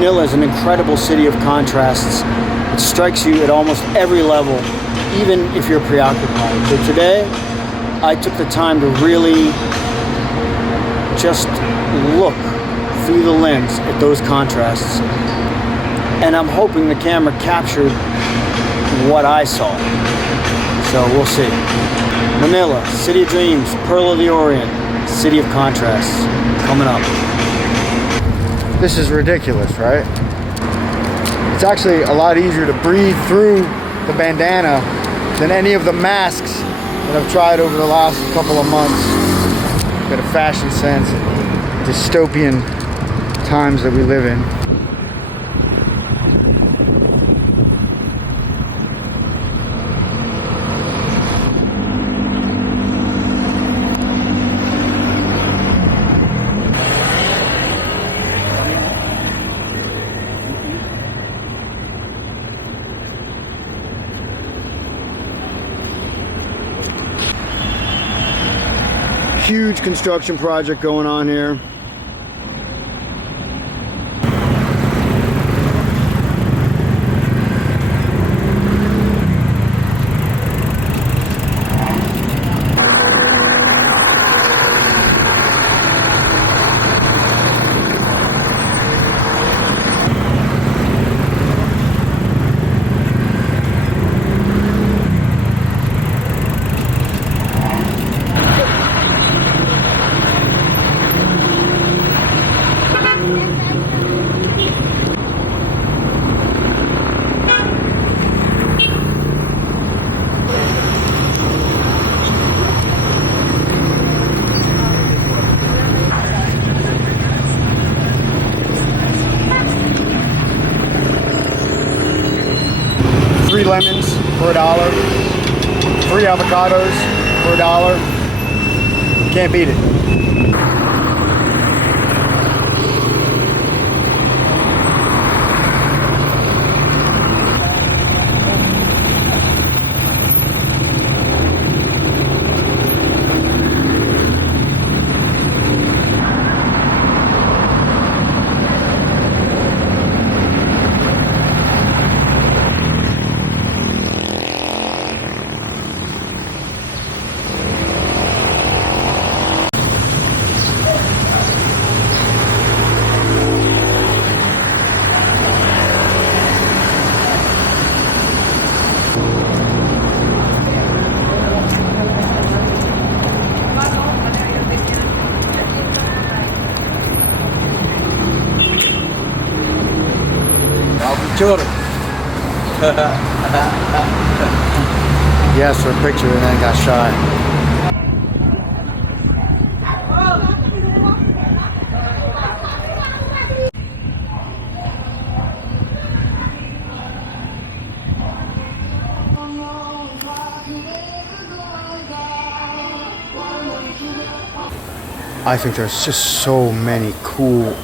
Manila is an incredible city of contrasts. It strikes you at almost every level, even if you're preoccupied. So today, I took the time to really just look through the lens at those contrasts. And I'm hoping the camera captured what I saw. So we'll see. Manila, City of Dreams, Pearl of the Orient, City of Contrasts, coming up. This is ridiculous, right? It's actually a lot easier to breathe through the bandana than any of the masks that I've tried over the last couple of months. Got a fashion sense, dystopian times that we live in. Huge construction project going on here. Lemons for $1, 3 avocados for $1. Can't beat it. He asked for a picture and then got shy. I think there's just so many cool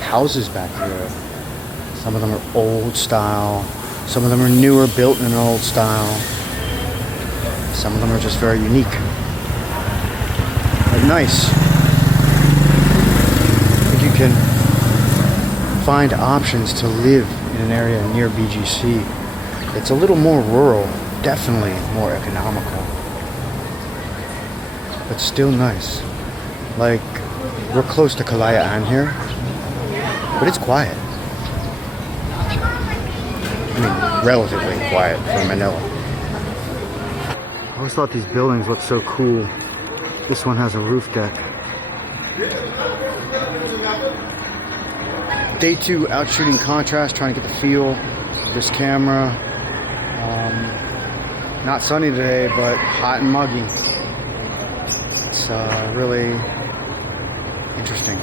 houses back here. Some of them are old style. Some of them are newer, built in an old style. Some of them are just very unique. But nice. I think you can find options to live in an area near BGC. It's a little more rural, definitely more economical. But still nice. Like, we're close to Kalayaan here, but it's quiet. I mean, relatively quiet for Manila. I always thought these buildings looked so cool. This one has a roof deck. Day 2 out shooting contrast, trying to get the feel of this camera. Not sunny today, but hot and muggy. It's really interesting.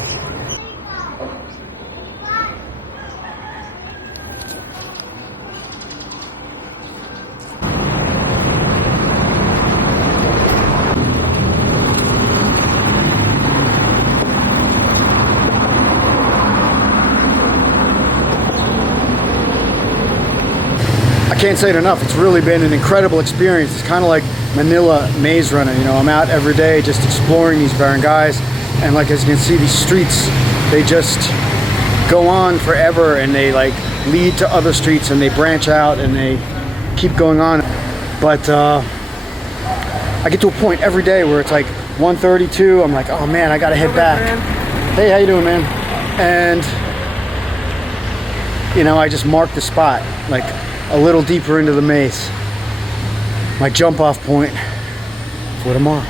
I can't say it enough. It's really been an incredible experience. It's kind of like Manila maze running. You know, I'm out every day just exploring these barangays, and like as you can see, these streets, they just go on forever, and they like lead to other streets, and they branch out, and they keep going on. But I get to a point every day where it's like 1:32. I'm like, oh man, I gotta head back. Hey, how you doing, man? And you know, I just marked the spot, like a little deeper into the maze. My jump off point for tomorrow.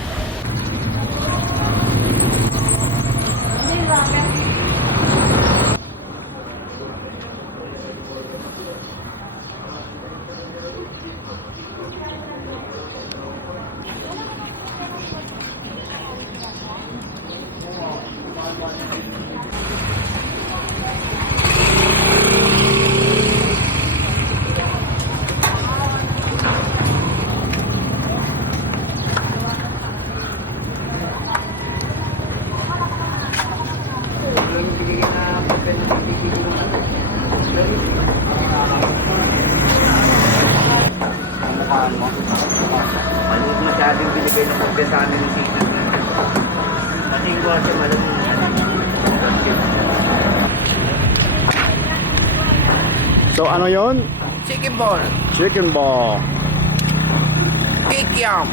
So ano yon? Chicken ball. Chicken ball. Cake yam.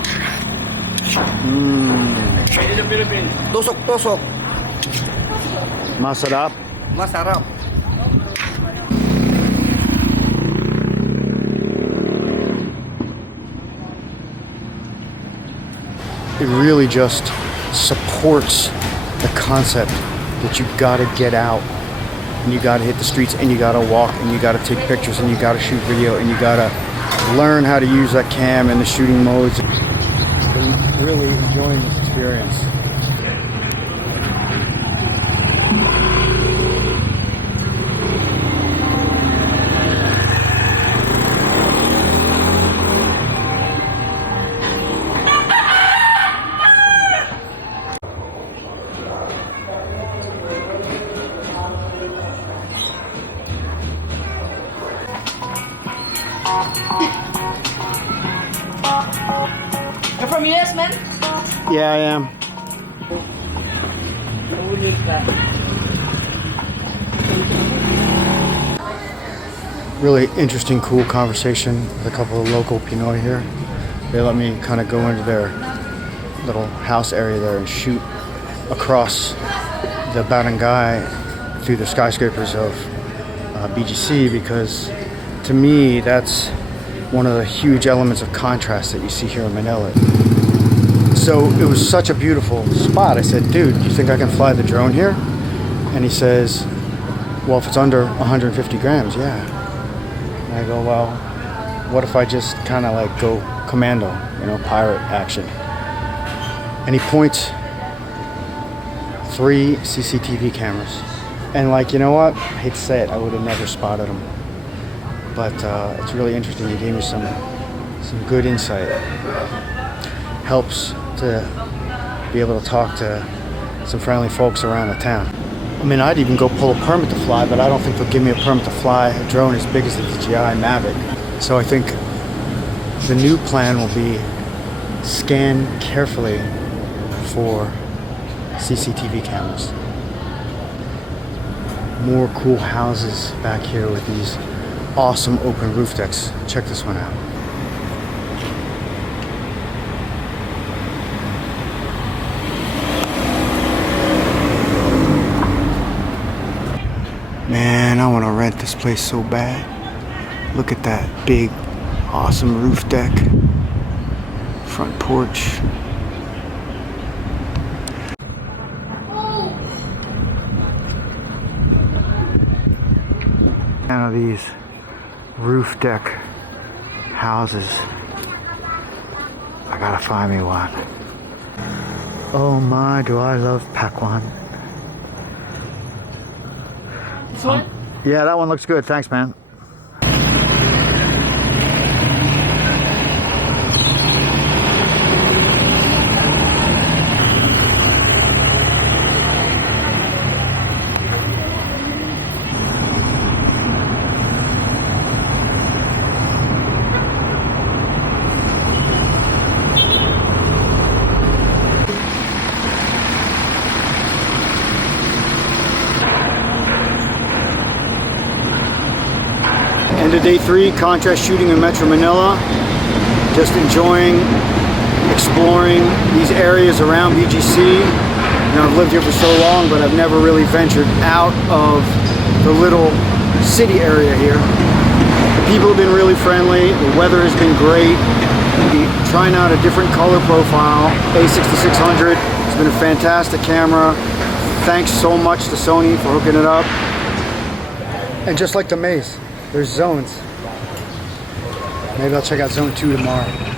Manila Philippines. Tusok-tusok. Masarap. Masarap. It really just supports the concept that you gotta get out, and you gotta hit the streets, and you gotta walk, and you gotta take pictures, and you gotta shoot video, and you gotta learn how to use that cam and the shooting modes. I'm really enjoying this experience. You're from US, man? Yeah, I am. Really interesting, cool conversation with a couple of local Pinoy here. They let me kind of go into their little house area there and shoot across the barangay through the skyscrapers of BGC, because to me that's one of the huge elements of contrast that you see here in Manila. So it was such a beautiful spot. I said, dude, you think I can fly the drone here? And he says, well, if it's under 150 grams, yeah. And I go, well, what if I just kind of like go commando, you know, pirate action? And he points 3 CCTV cameras. And like, you know what? I hate to say it, I would have never spotted them. But it's really interesting. He gave me some good insight. Helps to be able to talk to some friendly folks around the town. I mean, I'd even go pull a permit to fly, but I don't think they'll give me a permit to fly a drone as big as the DJI Mavic. So I think the new plan will be scan carefully for CCTV cameras. More cool houses back here with these awesome open roof decks. Check this one out. Man, I want to rent this place so bad. Look at that big, awesome roof deck, front porch. One of these roof deck houses. I gotta find me one. Oh my, do I love Pakwan. This one? Yeah, that one looks good. Thanks, man. End of day 3, contrast shooting in Metro Manila. Just enjoying, exploring these areas around BGC. You know, I've lived here for so long, but I've never really ventured out of the little city area here. The people have been really friendly. The weather has been great. Trying out a different color profile, A6600. It's been a fantastic camera. Thanks so much to Sony for hooking it up. And just like the maze, there's zones. Maybe I'll check out zone 2 tomorrow.